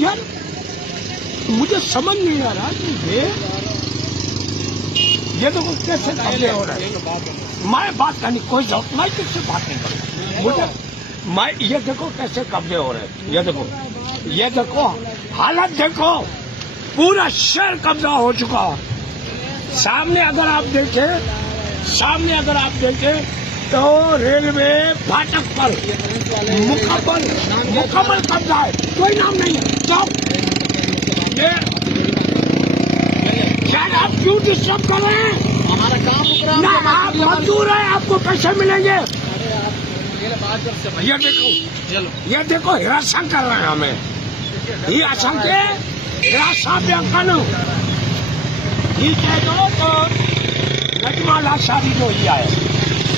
यार मुझे समझ नहीं आ रहा कि ये देखो कैसे कब्जे हो रहे हैं। मैं बात करनी कोई जरूरत, मैं किससे बात नहीं करूँ। मुझे मैं ये देखो कैसे कब्जे हो रहे हैं। ये देखो हालत देखो, पूरा शहर कब्जा हो चुका। सामने अगर आप देखें तो रेलवे फाटक पर मुकम्मल कब्जा है, कोई नाम नहीं है। चौक शायद आप क्यों डिस्टर्ब कर रहे हैं? हमारा काम रुक रहा है। आप मजदूर हैं, आपको पैसे मिलेंगे। ये देखो हिरासत कर रहे हैं हमें। हिरासत के हिरासत व्याख्यान ठीक है तो लजमाला शादी जो ही आहे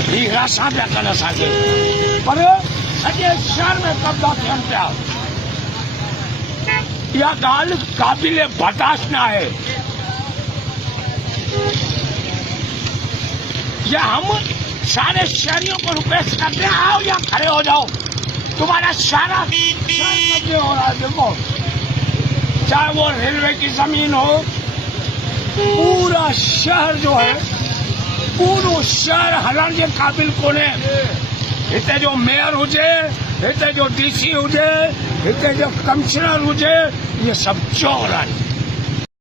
ही हिरासत व्याख्यान असांखे पर सॼे शहर में कब्जा थियनि पिया। इहा ॻाल्हि क़ाबिल बर्दाश्त न आहे। या हम सारे शहरियों को रिक्वेस्ट करते हैं, आओ या खड़े हो जाओ, तुम्हारा सारा शहर कब्जे हो रहा है। देखो चाहे वो रेलवे की जमीन हो, पूरा शहर जो है पूरो शहर हलण जे क़ाबिल कोन्हे। हिते जो मेयर हुजे, हिते जो DC हुजे, हिते जो कमिश्नर हुजे, ये सब चोर आहिनि।